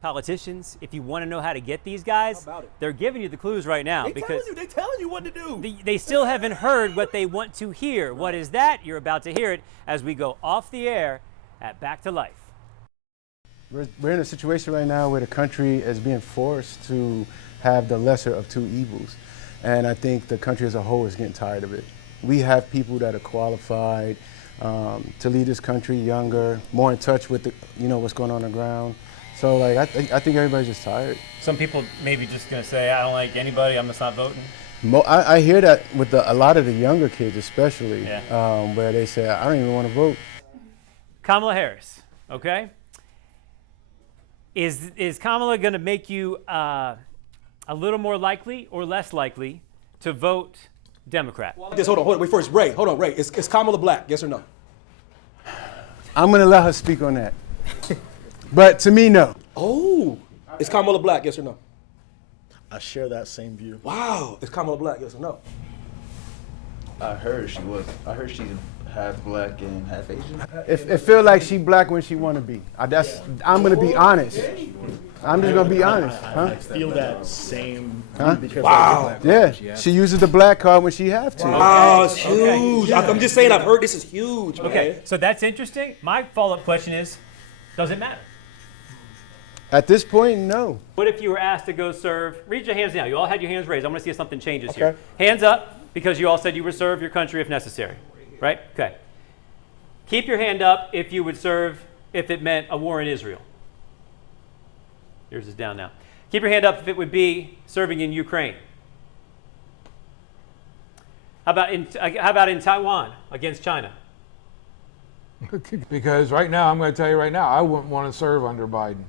Politicians, if you want to know how to get these guys, they're giving you the clues right now. They're telling you what to do. They still haven't heard what they want to hear. What is that? You're about to hear it as we go off the air at Back to Life. We're in a situation right now where the country is being forced to have the lesser of two evils. And I think the country as a whole is getting tired of it. We have people that are qualified to lead this country, younger, more in touch with what's going on the ground. So like I think everybody's just tired. Some people maybe just gonna say, I don't like anybody, I'm just not voting. I hear that with a lot of the younger kids especially, yeah. Where they say, I don't even want to vote. Kamala Harris, okay? Is Kamala gonna make you a little more likely or less likely to vote Democrat? Hold on, wait, first, Ray, hold on, Ray. Is Kamala black, yes or no? I'm gonna let her speak on that. But to me, no. Oh, is Kamala black, yes or no? I share that same view. Wow, is Kamala black, yes or no? I heard she was. I heard she's half black and half Asian. It feel like she black when she want to be. I'm gonna be honest. I'm just gonna be honest. I feel that same. Because wow. Yeah, she uses the black card when she have to. Wow, it's huge. Okay. I'm just saying, I've heard this is huge. Okay, man. so that's interesting. My follow-up question is, does it matter? At this point, no. What if you were asked to go serve? Raise your hands now. You all had your hands raised. I want to see if something changes here. Hands up, because you all said you would serve your country if necessary, right? Okay. Keep your hand up if you would serve if it meant a war in Israel. Yours is down now. Keep your hand up if it would be serving in Ukraine. How about in Taiwan against China? Because right now, I'm going to tell you right now, I wouldn't want to serve under Biden.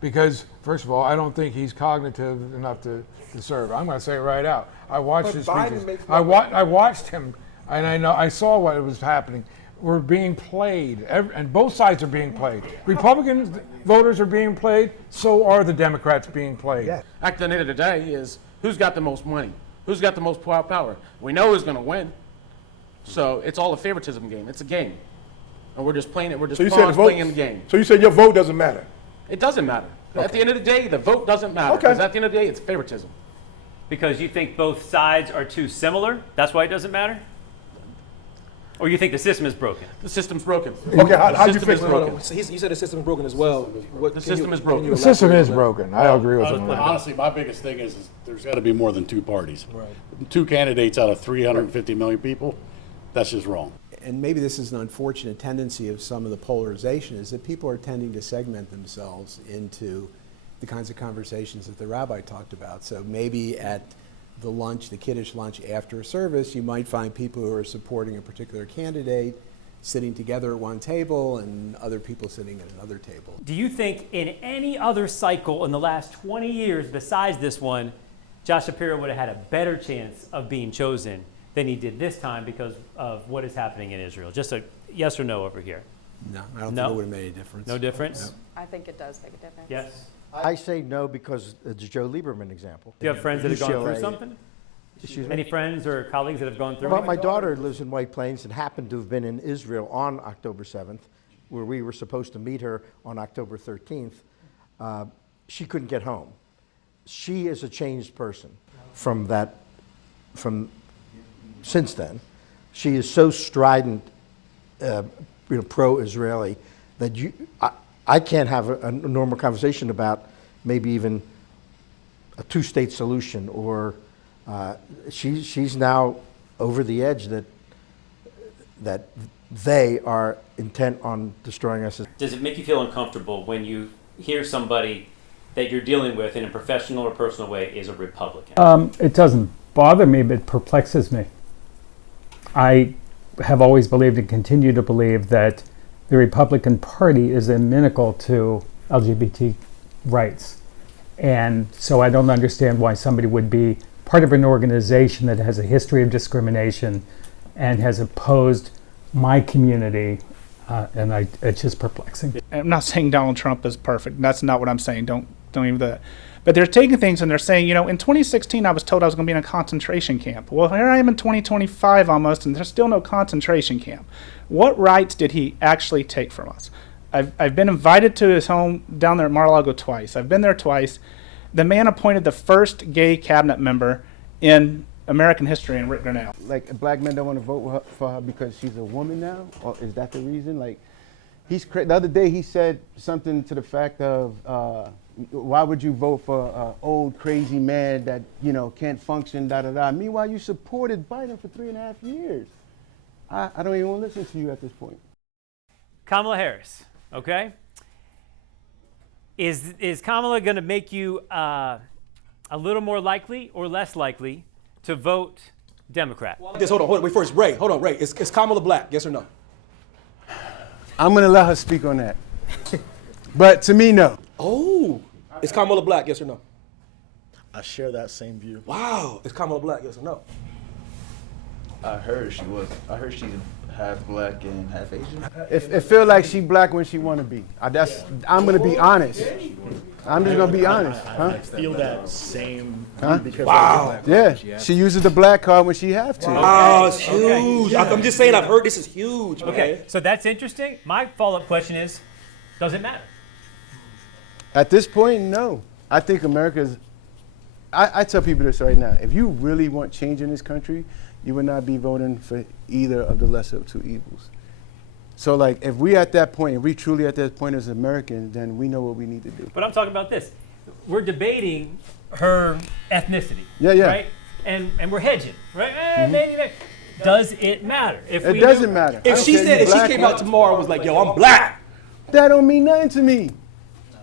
Because, first of all, I don't think he's cognitive enough to serve. I'm going to say it right out. I watched his speeches. I watched him, and I saw what was happening. We're being played, and both sides are being played. Republican voters are being played, so are the Democrats being played. Yeah. At the end of the day is, who's got the most money? Who's got the most power? We know who's going to win. So it's all a favoritism game. It's a game. And we're just playing it. We're just playing in the game. So you said your vote doesn't matter? It doesn't matter. Okay. At the end of the day, the vote doesn't matter. Because at the end of the day, it's favoritism. Because you think both sides are too similar? That's why it doesn't matter? Or you think the system is broken? The system's broken. Okay, how do you fix it? He said the system is broken as well. The system is broken. The system is broken. I agree with him. Honestly, my biggest thing is there's got to be more than two parties. Right. Two candidates out of 350 million people, that's just wrong. And maybe this is an unfortunate tendency of some of the polarization, is that people are tending to segment themselves into the kinds of conversations that the rabbi talked about. So maybe at the lunch, the kiddush lunch after a service, you might find people who are supporting a particular candidate sitting together at one table and other people sitting at another table. Do you think in any other cycle in the last 20 years besides this one, Josh Shapiro would have had a better chance of being chosen than he did this time because of what is happening in Israel? Just a yes or no over here. No, I don't think it would have made any difference. No difference? No. I think it does make a difference. Yes. I say no because it's Joe Lieberman example. Do you have friends that have gone through something? Excuse me? Any friends or colleagues that have gone through? Well, my daughter lives in White Plains and happened to have been in Israel on October 7th, where we were supposed to meet her on October 13th. She couldn't get home. She is a changed person since then. She is so strident, pro-Israeli, that I can't have a normal conversation about maybe even a two-state solution, or she's now over the edge that they are intent on destroying us. Does it make you feel uncomfortable when you hear somebody that you're dealing with in a professional or personal way is a Republican? It doesn't bother me, but it perplexes me. I have always believed and continue to believe that the Republican Party is inimical to LGBT rights. And so I don't understand why somebody would be part of an organization that has a history of discrimination and has opposed my community. It's just perplexing. I'm not saying Donald Trump is perfect. That's not what I'm saying. Don't even do that. But they're taking things and they're saying, in 2016 I was told I was going to be in a concentration camp. Well, here I am in 2025 almost, and there's still no concentration camp. What rights did he actually take from us? I've been invited to his home down there at Mar-a-Lago twice. I've been there twice. The man appointed the first gay cabinet member in American history in Rick Grinnell. Like, black men don't want to vote for her because she's a woman now? Or is that the reason? Like, the other day he said something to the fact of, why would you vote for an old crazy man that, can't function, da-da-da. Meanwhile, you supported Biden for 3.5 years. I don't even want to listen to you at this point. Kamala Harris, okay? Is Kamala going to make you a little more likely or less likely to vote Democrat? Hold on, wait, first, Ray, hold on, Ray. Is Kamala black, yes or no? I'm going to let her speak on that. But to me, no. Oh, is Kamala black, yes or no? I share that same view. Wow, is Kamala black, yes or no? I heard she was. I heard she's half black and half Asian. It feel like she black when she want to be. I'm going to be honest. I'm just going to be honest. I feel that same Huh? because Wow. Yeah, she uses the black card when she have to. Wow, it's huge. I'm just saying, I've heard this is huge, man. Okay, so that's interesting. My follow-up question is, does it matter? At this point, no. I think America's. I tell people this right now. If you really want change in this country, you would not be voting for either of the lesser of two evils. So, like, if we at that point, if we truly at that point as Americans, then we know what we need to do. But I'm talking about this. We're debating her ethnicity. Yeah, yeah. Right? And we're hedging, right? Maybe. Does it matter? If It we doesn't knew- matter. If she came out tomorrow and was like, yo, I'm black. That don't mean nothing to me.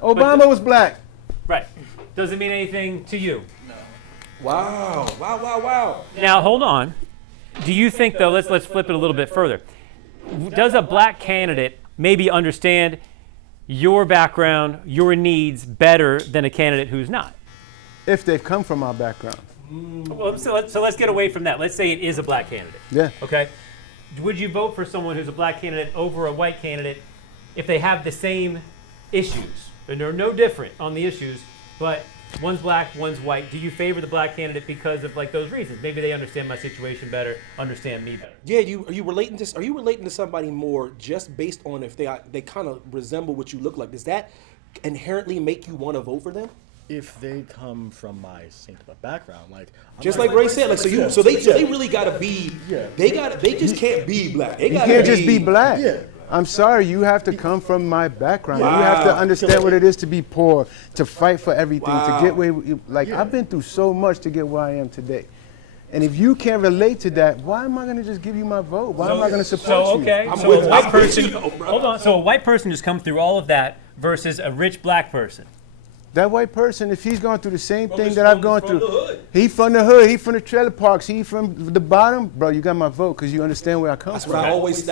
Obama was black. Right. Does it mean anything to you? Wow, wow. Now, hold on. Do you think, though, let's flip it a little bit further. Does a black candidate maybe understand your background, your needs better than a candidate who's not? If they've come from our background. Well, so let's get away from that. Let's say it is a black candidate. Yeah. Okay. Would you vote for someone who's a black candidate over a white candidate if they have the same issues? And they're no different on the issues, but one's black, one's white. Do you favor the black candidate because of like those reasons? Maybe they understand my situation better, understand me better. Yeah, are you relating to somebody more just based on if they kind of resemble what you look like? Does that inherently make you want to vote for them? if they come from my same type of background, like just like Ray said, like so they really gotta be they just can't be black. They can't just be black. Yeah. I'm sorry, you have to come from my background. Wow. You have to understand what it is to be poor, to fight for everything, to get where, I've been through so much to get where I am today. And if you can't relate to that, why am I going to just give you my vote? Why am I going to support you? So a white person, hold on. So a white person just come through all of that versus a rich black person. That white person, if he's going through the same thing that I've gone through, he from the hood, he from the trailer parks, he from the bottom, bro, you got my vote because you understand where I come from. That's what I always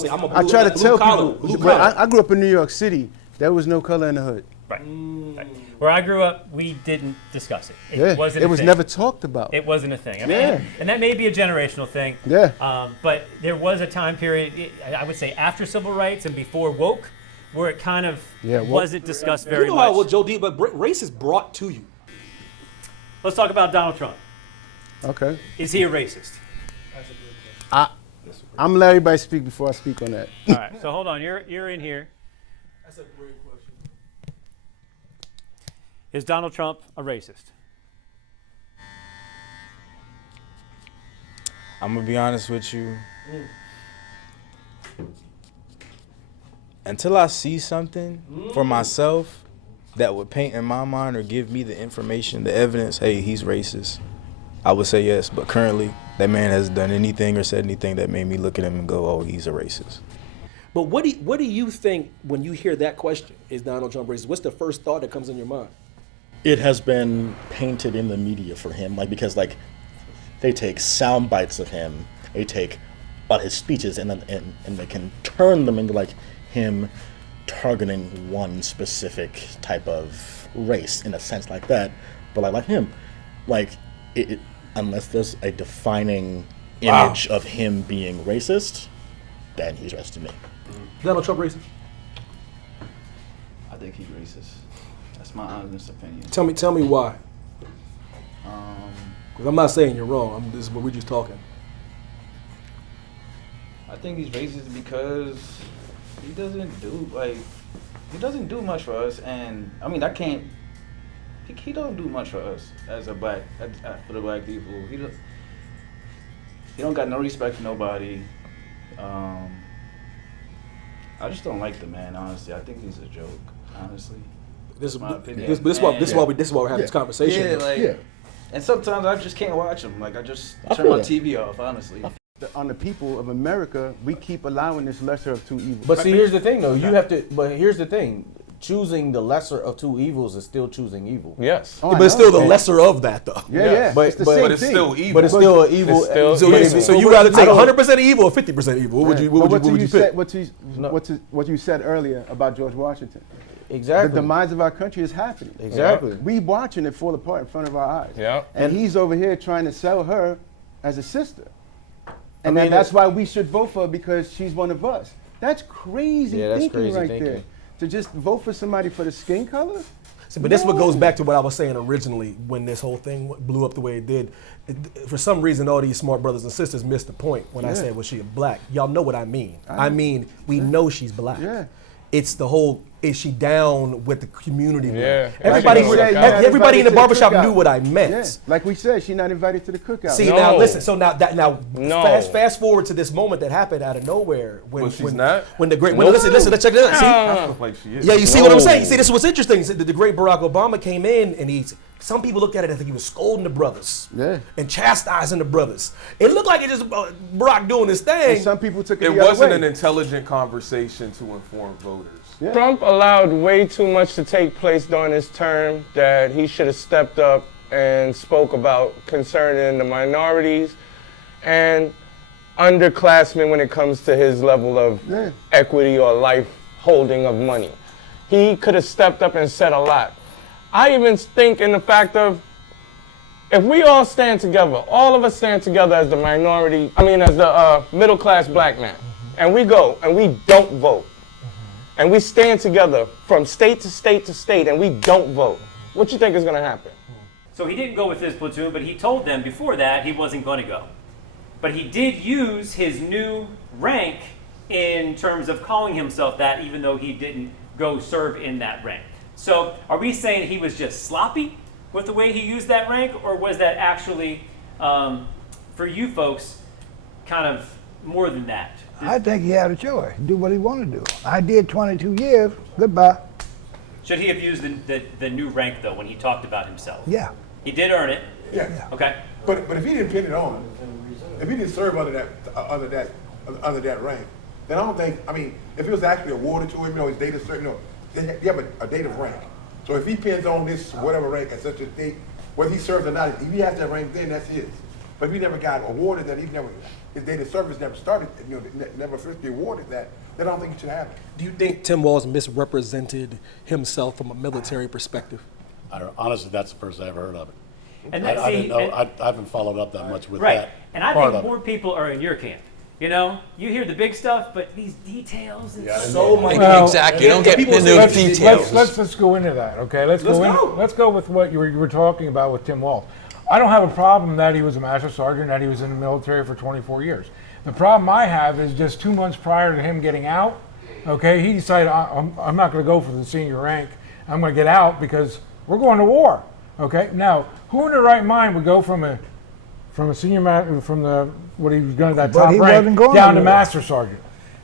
say. I'm a I try to tell people, I grew up in New York City. There was no color in the hood. Right. Right. Where I grew up, we didn't discuss it. It was never talked about. It wasn't a thing. I mean, and that may be a generational thing. Yeah. But there was a time period, I would say after civil rights and before woke, where it kind of wasn't discussed very much. You know how Joe D, but race is brought to you. Let's talk about Donald Trump. Okay. Is he a racist? I'm gonna let everybody speak before I speak on that. All right. So hold on. You're in here. That's a great question. Is Donald Trump a racist? I'm gonna be honest with you. Until I see something for myself that would paint in my mind or give me the information, the evidence, hey, he's racist, I would say yes. But currently, that man hasn't done anything or said anything that made me look at him and go, oh, he's a racist. But what do you think when you hear that question? Is Donald Trump racist? What's the first thought that comes in your mind? It has been painted in the media for him, because they take sound bites of him, they take about his speeches, and they can turn them into him targeting one specific type of race in a sense like that. But like him, unless there's a defining image of him being racist, then he's racist to me. Donald Trump racist? I think he's racist. That's my honest opinion. Tell me why. Because I'm not saying you're wrong. This is what we're just talking. I think he's racist because he doesn't do he doesn't do much for us, and I mean I can't. He don't do much for us as a black for the black people. He don't got no respect for nobody. I just don't like the man, honestly. I think he's a joke, honestly. This is my opinion. this is why we're having this conversation. Yeah, like, and sometimes I just can't watch him. Like I just I turn feel my that. TV off, honestly. On the people of America, we keep allowing this lesser of two evils. But see, here's the thing, though. You have to. But here's the thing. Choosing the lesser of two evils is still choosing evil. Yes. But it's still the lesser of that, though. Yeah. But It's the same it's thing. still evil. But it's still an evil. So you rather take 100% evil or 50% evil? What would you pick? What you said earlier about George Washington. Exactly. The demise of our country is happening. Exactly. We watching it fall apart in front of our eyes. Yeah. And he's over here trying to sell her as a sister. And I mean, that's why we should vote for her, because she's one of us. That's crazy Yeah, that's thinking crazy right thinking. there. To just vote for somebody for the skin color? See, but this what goes back to what I was saying originally when this whole thing blew up the way it did. For some reason, all these smart brothers and sisters missed the point when I said, was she a black? Y'all know what I mean. I mean, we know she's black. Yeah. It's the whole, is she down with the community? Yeah. Everybody in the barbershop knew what I meant. Yeah. Like we said, she's not invited to the cookout. See, now listen, so fast forward to this moment that happened out of nowhere when the great listen, let's check it out. See? I feel like she is. Yeah, you see what I'm saying? See, this is what's interesting. The great Barack Obama came in and some people looked at it as if he was scolding the brothers and chastising the brothers. It looked like it just Barack doing his thing. And some people took it It the other wasn't way. an intelligent conversation to inform voters. Yeah. Trump allowed way too much to take place during his term that he should have stepped up and spoke about concerning the minorities and underclassmen when it comes to his level of equity or life holding of money. He could have stepped up and said a lot. I even think in the fact of, if we all stand together, all of us stand together as the as the middle class black man, and we go and we don't vote, and we stand together from state to state to state, and we don't vote, what you think is going to happen? So he didn't go with his platoon, but he told them before that he wasn't going to go. But he did use his new rank in terms of calling himself that, even though he didn't go serve in that rank. So are we saying he was just sloppy with the way he used that rank, or was that actually, for you folks, kind of more than that? I think he had a choice. Do what he wanted to do. I did 22 years. Goodbye. Should he have used the new rank, though, when he talked about himself? Yeah. He did earn it. Yeah. Okay. But if he didn't pin it on, if he didn't serve under that rank, then I don't think. I mean, if it was actually awarded to him, his date of service, you have a date of rank. So if he pins on this whatever rank at such a date, whether he served or not, if he has that rank, then that's his. But if he never got awarded that, his date of service never started, never officially awarded that, then I don't think he should have it. Do you think Tim Walz misrepresented himself from a military perspective? Honestly, that's the first I ever heard of it. And I didn't know. I haven't followed up that much with right. that. And I part think of it. more people are in your camp. You know, you hear the big stuff, but these details and Exactly. You don't get into the details. Let's go into that. Okay. Let's go with what you were talking about with Tim Walz. I don't have a problem that he was a master sergeant, that he was in the military for 24 years. The problem I have is just 2 months prior to him getting out, okay, he decided I'm not going to go for the senior rank. I'm going to get out because we're going to war. Okay. Now, who in their right mind would go from a senior from the what he was going to that top rank down to master sergeant?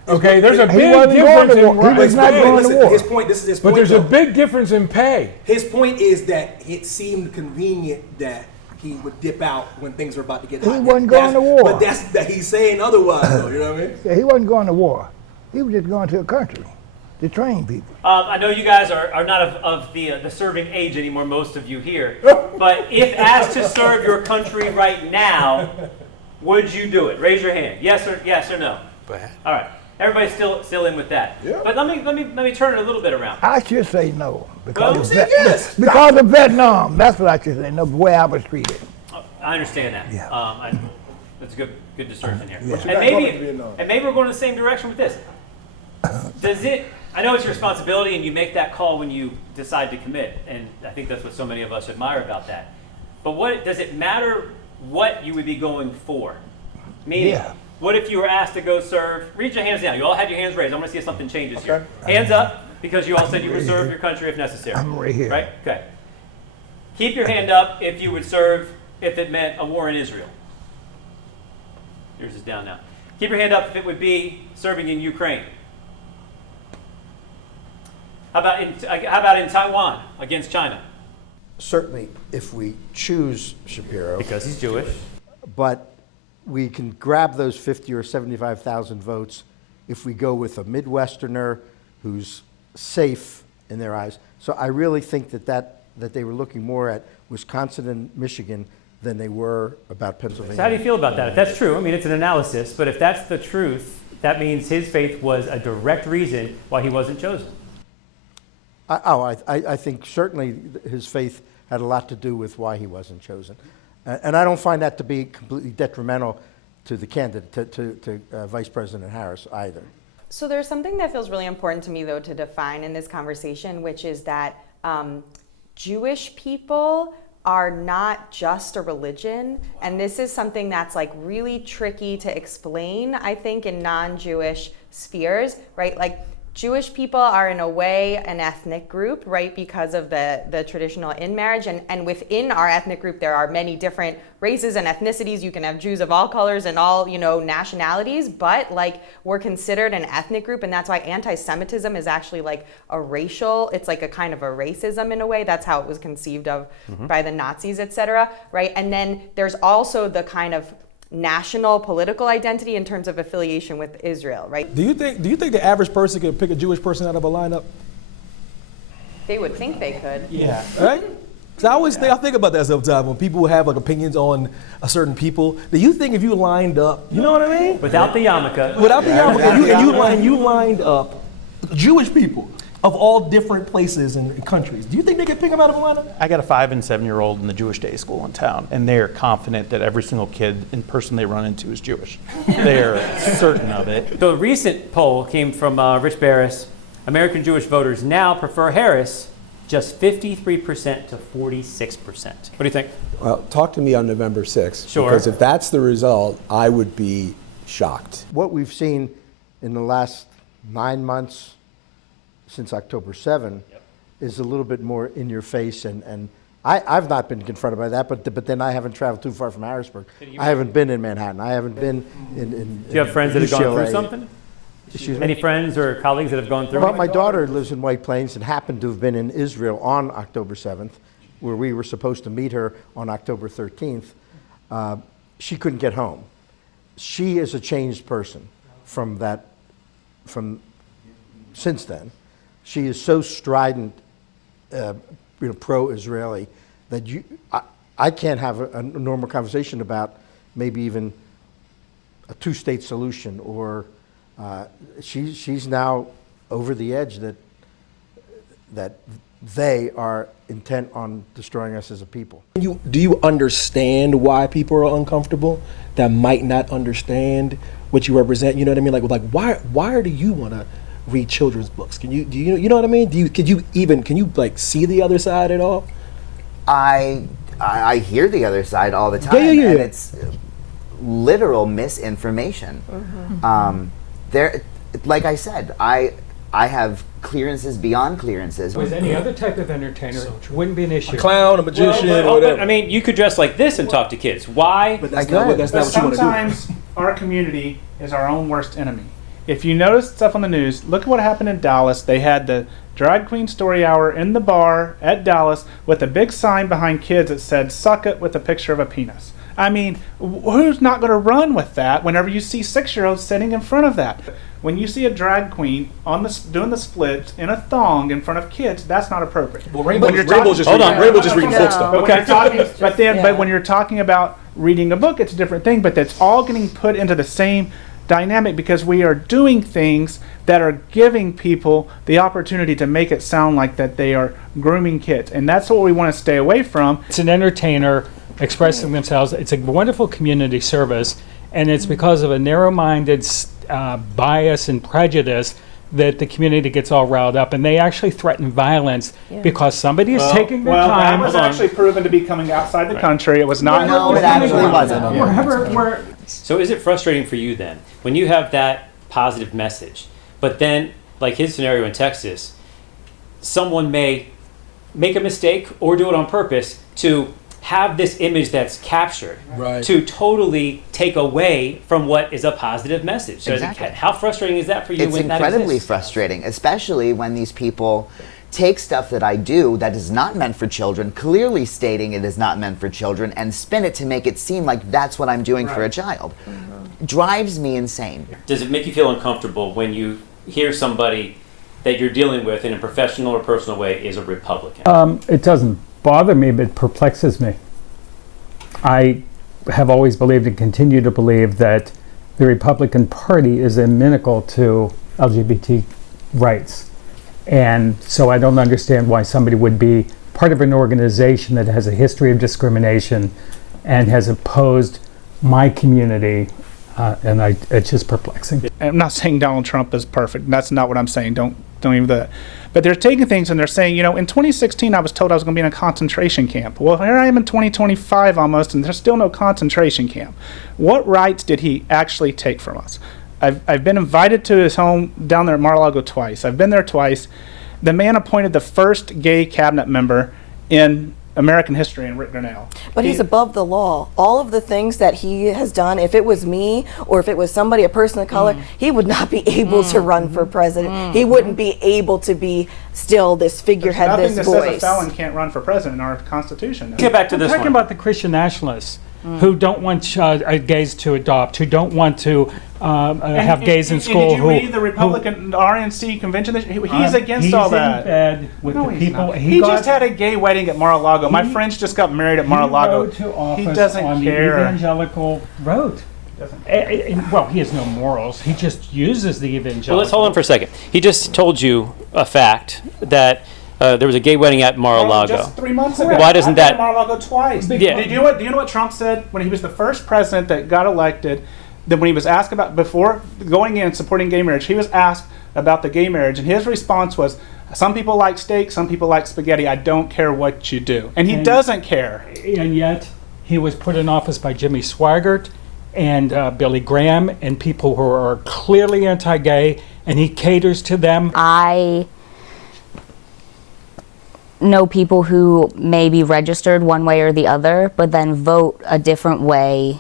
Okay, there's a big difference in He was not going to war. His point. This is his point. But there's a big difference in pay. His point is that it seemed convenient that he would dip out when things were about to get hot. He wasn't going to war. But that's that he's saying otherwise, though. You know what I mean? Yeah, he wasn't going to war. He was just going to a country to train people. I know you guys are not of the serving age anymore, most of you here. But if asked to serve your country right now, would you do it? Raise your hand. Yes or no? All right. Everybody's still in with that. Yeah. But let me turn it a little bit around. I should say no Well, because of Vietnam. That's what I should say. No, the way I was treated. I understand that. Yeah. That's a good discernment here. Yeah. And maybe we're going in the same direction with this. Does it? I know it's your responsibility, and you make that call when you decide to commit, and I think that's what so many of us admire about that. But does it matter what you would be going for? Meaning, what if you were asked to go serve? Reach your hands down. You all had your hands raised. I'm going to see if something changes here. Hands up because you all said you would serve your country if necessary. I'm right here. Right? Okay. Keep your hand up if you would serve if it meant a war in Israel. Yours is down now. Keep your hand up if it would be serving in Ukraine. How about in Taiwan against China? Certainly, if we choose Shapiro. Because he's Jewish. But we can grab those 50 or 75,000 votes if we go with a Midwesterner who's safe in their eyes. So I really think that they were looking more at Wisconsin and Michigan than they were about Pennsylvania. So how do you feel about that? If that's true, I mean, it's an analysis, but if that's the truth, that means his faith was a direct reason why he wasn't chosen. I think certainly his faith had a lot to do with why he wasn't chosen. And I don't find that to be completely detrimental to the candidate, to Vice President Harris either. So there's something that feels really important to me, though, to define in this conversation, which is that Jewish people are not just a religion. And this is something that's like really tricky to explain, I think, in non-Jewish spheres, right? Like, Jewish people are in a way an ethnic group, right, because of the traditional in-marriage. And within our ethnic group, there are many different races and ethnicities. You can have Jews of all colors and all, nationalities, but like we're considered an ethnic group. And that's why anti-Semitism is actually like a racial, it's like a kind of a racism in a way. That's how it was conceived of by the Nazis, et cetera, right? And then there's also the kind of national political identity in terms of affiliation with Israel, right? Do you think the average person could pick a Jewish person out of a lineup? They would think they could. Yeah. Right? So I think about that sometimes when people have like opinions on a certain people. Do you think if you lined up, you know what I mean? Without the yarmulke. Without the yarmulke, and you lined up Jewish people of all different places and countries. Do you think they could pick them out of a lineup? I got a 5- and 7-year-old in the Jewish day school in town, and they are confident that every single kid and person they run into is Jewish. They are certain of it. The recent poll came from Rich Barris. American Jewish voters now prefer Harris, just 53% to 46%. What do you think? Well, talk to me on November 6th. Sure. Because if that's the result, I would be shocked. What we've seen in the last 9 months since October 7 is a little bit more in your face, and I've not been confronted by that, but then I haven't traveled too far from Harrisburg. I haven't been in Manhattan. I haven't been in Do you have friends that have gone through UCLA. something? Excuse me? Any friends or colleagues that have gone through? Well, my daughter lives in White Plains and happened to have been in Israel on October 7th, where we were supposed to meet her on October 13th. She couldn't get home. She is a changed person from since then. She is so strident, pro-Israeli, that I can't have a normal conversation about maybe even a two-state solution, or she's now over the edge that they are intent on destroying us as a people. Do you understand why people are uncomfortable that might not understand what you represent? You know what I mean? Like why do you want to read children's books? Do you know what I mean? Can you like see the other side at all? I hear the other side all the time, and it's literal misinformation. Like I said, I have clearances beyond clearances. With any other type of entertainer, wouldn't be an issue. A clown, a magician, or whatever. I mean, you could dress like this and talk to kids. Why? But that's not what you want to do. Sometimes our community is our own worst enemy. If you notice stuff on the news, look at what happened in Dallas. They had the drag queen story hour in the bar at Dallas with a big sign behind kids that said, "Suck it," with a picture of a penis. I mean, who's not going to run with that whenever you see 6-year-olds sitting in front of that? When you see a drag queen doing the splits in a thong in front of kids, that's not appropriate. Well, Rainbow just reading book stuff. But when you're talking about reading a book, it's a different thing. But that's all getting put into the same dynamic because we are doing things that are giving people the opportunity to make it sound like that they are grooming kids, and that's what we want to stay away from. It's an entertainer expressing themselves. It's a wonderful community service, and it's because of a narrow-minded bias and prejudice that the community gets all riled up, and they actually threaten violence because somebody is taking their time. That was actually proven to be coming outside the country. It was not. No, it actually wasn't. So is it frustrating for you then when you have that positive message, but then like his scenario in Texas, someone may make a mistake or do it on purpose to have this image that's captured to totally take away from what is a positive message. So Exactly. how frustrating is that for you It's when that incredibly exists? frustrating, especially when these people take stuff that I do that is not meant for children, clearly stating it is not meant for children, and spin it to make it seem like that's what I'm doing for a child. Drives me insane. Does it make you feel uncomfortable when you hear somebody that you're dealing with in a professional or personal way is a Republican? It doesn't bother me, but it perplexes me. I have always believed and continue to believe that the Republican Party is inimical to LGBT rights. And so I don't understand why somebody would be part of an organization that has a history of discrimination and has opposed my community. It's just perplexing. I'm not saying Donald Trump is perfect. That's not what I'm saying. Don't even do that. But they're taking things and they're saying, in 2016 I was told I was going to be in a concentration camp. Well, here I am in 2025 almost, and there's still no concentration camp. What rights did he actually take from us? I've been invited to his home down there at Mar-a-Lago twice. I've been there twice. The man appointed the first gay cabinet member in American history in Rick Grenell. But he's above the law. All of the things that he has done, if it was me or if it was somebody, a person of color, he would not be able to run for president. He wouldn't be able to be still this figurehead, There's this nothing that voice. says a felon can't run for president in our Constitution. Get back to I'm this talking one. about the Christian nationalists who don't want gays to adopt, who don't want to have gays in school. Did you read the Republican RNC convention? He's against all that. He's in bed with the people. He just had a gay wedding at Mar-a-Lago. My friends just got married at Mar-a-Lago. He rode to office He doesn't on care. the evangelical road. Well, he has no morals. He just uses the evangelical. Well, let's hold on for a second. He just told you a fact that there was a gay wedding at Mar-a-Lago. Just 3 months ago. Why doesn't I've been that? to Mar-a-Lago twice. Yeah. Do you know what Trump said when he was the first president that got elected? That when he was asked about, before going in supporting gay marriage, he was asked about the gay marriage, and his response was, "Some people like steak, some people like spaghetti. I don't care what you do," and he doesn't care. And yet, he was put in office by Jimmy Swaggart and Billy Graham and people who are clearly anti-gay, and he caters to them. I know people who may be registered one way or the other, but then vote a different way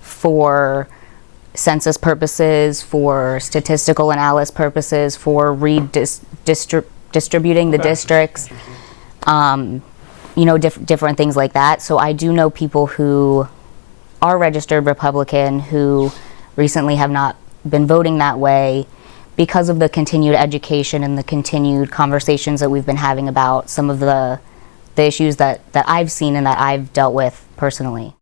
for census purposes, for statistical analysis purposes, for distributing the districts, different things like that. So I do know people who are registered Republican who recently have not been voting that way because of the continued education and the continued conversations that we've been having about some of the issues that I've seen and that I've dealt with personally.